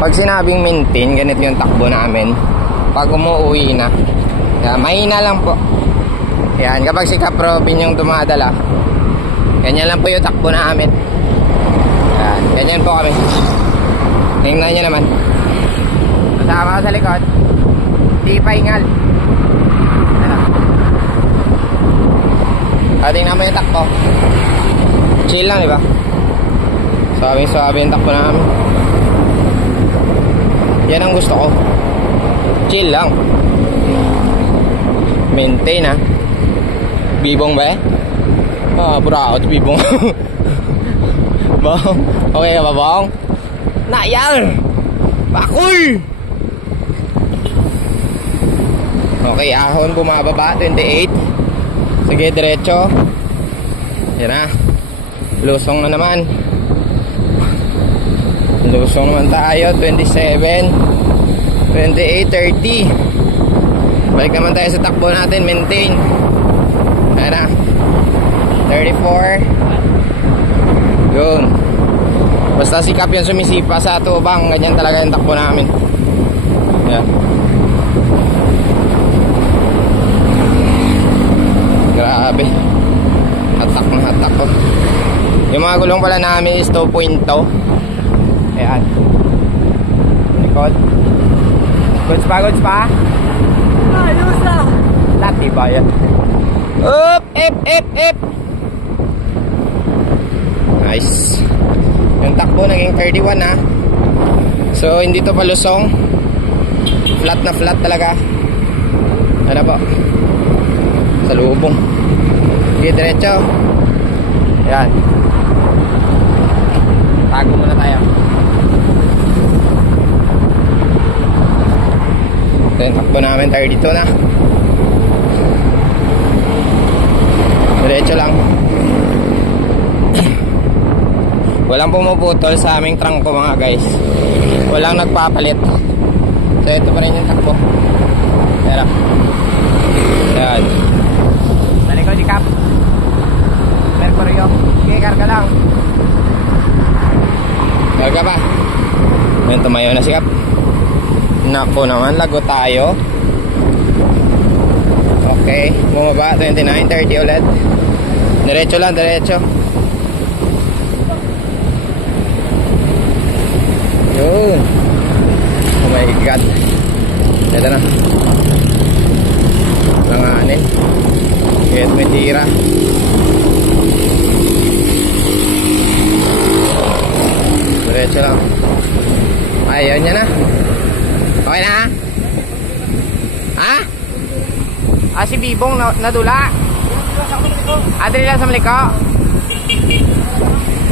Pag sinabing maintain, ganito yung takbo namin. Pag umuwi na, yan, mahina lang po. Yan, kapag si Cap Robin yung dumadala, ganyan lang po yung takbo namin. Yan, ganyan po kami. Tingnan nyo naman. Kasama ko sa likod, di pahingal. Tingnan mo yung takbo. Chill lang, diba? Suabe yung takbo namin. Yan ang gusto ko. Chill lang. Maintain, ha. Bibong ba eh? Pura ako bibong. Bong, okay ka ba, Bong? Nayal! Bakul! Okay, ahon bumababa, 28. Sige, diretso. Yan na. Lusong na naman. Lusong naman tayo, 27, 28, 30. Balik naman tayo sa takbo natin, maintain. Yan na. 34. Yun. Basta sikap yung sumisipa sa tubang, ganyan talaga yung takbo namin. Yan. Grabe. Hatak na hatak ko. Yung mga gulong pala namin is 2.0. Ayan. Likod. Goods pa? Ayos na. Lati ba yan? Up! Ep! Nice. Yung takbo naging 31 ha. So hindi to palusong. Flat na flat talaga. Ano po? Sa lubong. Sige, diretso. Yan. Tago muna tayo. Ito yung takbo namin, 32 na. Diretso lang. Walang pumuputol sa aming trangko mga guys. Walang nagpapalit. So ito pa rin yung takbo. Pero yan. Talikod di Cap. Mercurio. Okay, karga lang. Karga pa. Ngayon tumayo na si Cap. Naku naman, lago tayo. Okay, bumaba 29, 30 ulit. Diretso lang, diretso. Yun. Oh my God. Ito na. Langanin. Kahit may tira. Diretso lang. Ayaw niya na. Okay na? Ha? Si Bibong nadula. Adri lang sa maliko.